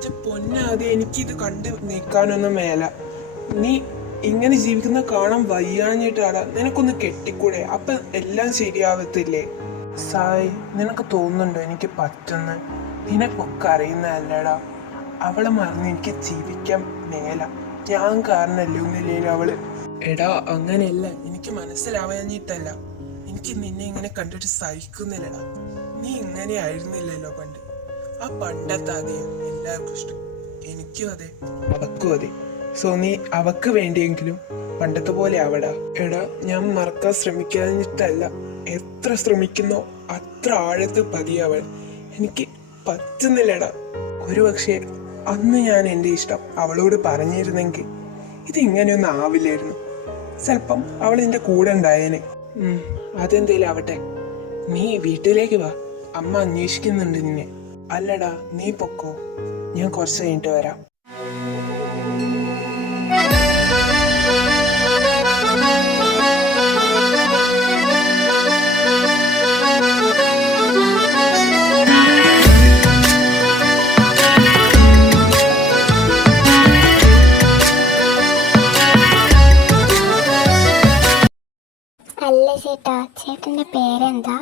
എന്റെ പൊന്നാതെ എനിക്കിത് കണ്ട് നിൽക്കാനൊന്നും മേല. നീ ഇങ്ങനെ ജീവിക്കുന്ന കാണാൻ വയ്യാഞ്ഞിട്ടാടാ. നിനക്കൊന്ന് കെട്ടിക്കൂടെ? അപ്പൊ എല്ലാം ശരിയാവത്തില്ലേ? സായ്, നിനക്ക് തോന്നുന്നുണ്ടോ എനിക്ക് പറ്റുന്ന? നിനക്കൊക്കെ അറിയുന്നതല്ലടാ. അവളെ മറന്ന് എനിക്ക് ജീവിക്കാൻ മേല. ഞാൻ കാരണല്ലേ ഒന്നില്ലേലും അവള്. എടാ അങ്ങനെയല്ല, എനിക്ക് മനസ്സിലാവാഞ്ഞിട്ടല്ല. എനിക്ക് നിന്നെ ഇങ്ങനെ കണ്ടിട്ട് സഹിക്കുന്നില്ലടാ. നീ ഇങ്ങനെ ആയിരുന്നില്ലല്ലോ പണ്ട്. ആ പണ്ടത്തെ അതേ എല്ലാവർക്കും ഇഷ്ടം. എനിക്കും അതെ, അവക്കും അതെ. സോ നീ അവക്ക് വേണ്ടിയെങ്കിലും പണ്ടത്തെ പോലെ ആവടാ. എടാ, ഞാൻ മറക്കാൻ ശ്രമിക്കാഞ്ഞിട്ടല്ല. എത്ര ശ്രമിക്കുന്നോ അത്ര ആഴത്ത് പതിയവൾ. എനിക്ക് പറ്റുന്നില്ലടാ. ഒരു പക്ഷേ അന്ന് ഞാൻ എൻ്റെ ഇഷ്ടം അവളോട് പറഞ്ഞിരുന്നെങ്കിൽ ഇതിങ്ങനെയൊന്നും ആവില്ലായിരുന്നു. ചിലപ്പം അവൾ എൻ്റെ കൂടെ ഉണ്ടായേനെ. അതെന്തേലും ആവട്ടെ. നീ വീട്ടിലേക്ക് വാ, അമ്മ അന്വേഷിക്കുന്നുണ്ട് നിന്നെ. അല്ലടാ, നീ പൊക്കോ, ഞാൻ കുറച്ച് കഴിഞ്ഞിട്ട് വരാം. അല്ല ചേട്ടാ, ചേട്ടന്റെ പേരെന്താ?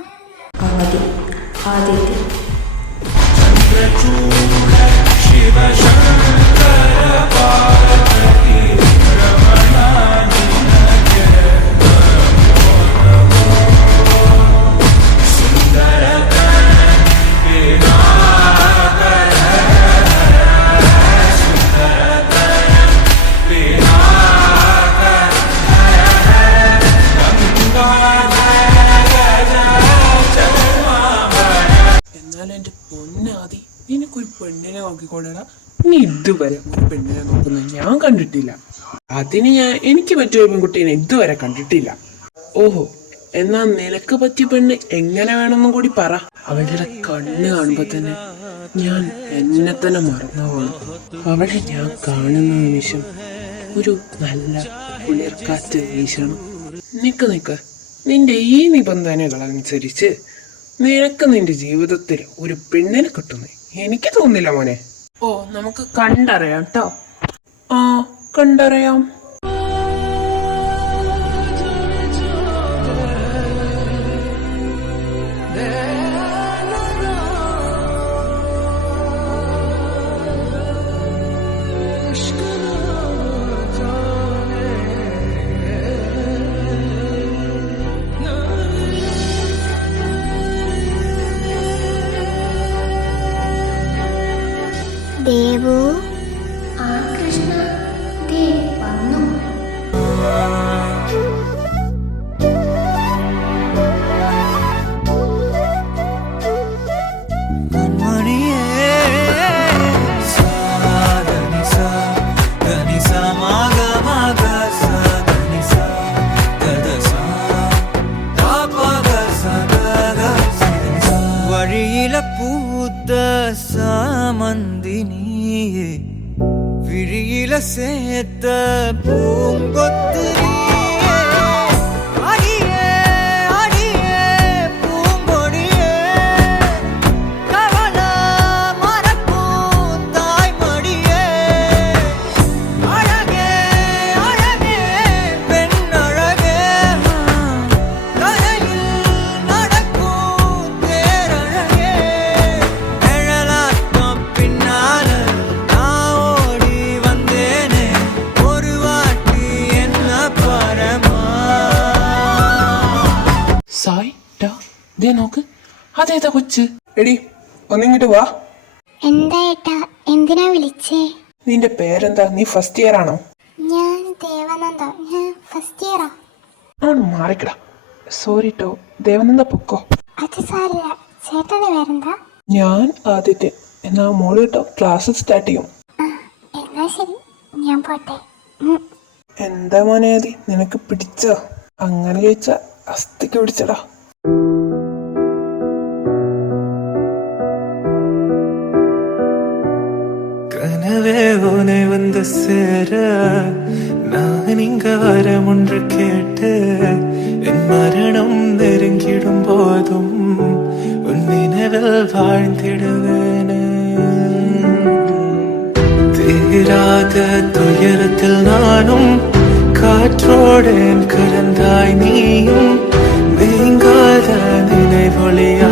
എന്നാലും എൻ്റെ പൊന്നാതി, നിനക്കൊരു പെണ്ണിനെ നോക്കിക്കൊള്ളടാ. നീ ഇതുവരെ ഒരു പെണ്ണിനെ നോക്കുന്നത് ഞാൻ കണ്ടിട്ടില്ല. അതിന് എനിക്ക് പറ്റിയ ഒരു പെൺകുട്ടീനെ ഇതുവരെ കണ്ടിട്ടില്ല. ഓഹോ, എന്നാ നിനക്ക് പറ്റിയ പെണ്ണ് എങ്ങനെ വേണമെന്നും കൂടി പറ. അവളുടെ കണ്ണ് കാണുമ്പോ തന്നെ ഞാൻ എന്നെ തന്നെ മറന്നു പോകണം. അവളെ ഞാൻ കാണുന്ന നിമിഷം ഒരു നല്ല കുളിർക്കാറ്റ് വീശണം. നിക്ക് നിന്റെ ഈ നിബന്ധനകൾ അനുസരിച്ച് നിനക്ക് നിന്റെ ജീവിതത്തിൽ ഒരു പെണ്ണിനെ കിട്ടുന്നേ എനിക്ക് തോന്നില്ല മോനെ. ഓ, നമുക്ക് കണ്ടറിയാം കേട്ടോ. ആ, കണ്ടറിയാം. ദേവു. ആ കൃഷ്ണ, ദേ വന്നു. വഴിയില പൂത്ത സാമന്തിനിയെ വിഴിയില സേത്ത പൂങ്കൊത്ത് ദേ നോക്ക്, അതേതാ കൊച്ച്? എടി, ഒന്നിങ്ങോട്ട് വാ. എന്താ ഏട്ടാ, എന്തിനാ വിളിച്ചേ? നിന്റെ പേരെന്താ? നീ ഫസ്റ്റ് ഇയർ ആണോ? ഞാൻ ദേവനന്ദ, ഞാൻ ഫസ്റ്റ് ഇയറാ. മാറിക്കടാ. സോറി ട്ടോ, ദേവനന്ദ പൊക്കോ. അത് സാരില്ല. ചേട്ടന്റെ പേരെന്താ? ഞാൻ ആദിത്യൻ. എന്നാ മോള് കേട്ടോ, ക്ലാസ് സ്റ്റാർട്ട് ചെയ്യും. എന്നാ ശരി, ഞാൻ പോട്ടെ. എന്താ മോനെ ആദി, നിനക്ക് പിടിച്ചോ? അങ്ങനെ ചോദിച്ചാ അസ്ഥിക്ക് പിടിച്ചടാ. கனவே உனை வந்து சேர நான் இங்க வரம் ஒன்று கேட்டு என் மரணம் நெருங்கிடும் போதும் உன் நினைவில் வாழ்ந்திடுவேன். தீராத துயரத்தில் நானும் காற்றோடேன் கலந்தாய் நீயும் நீங்காத நினைவொளியா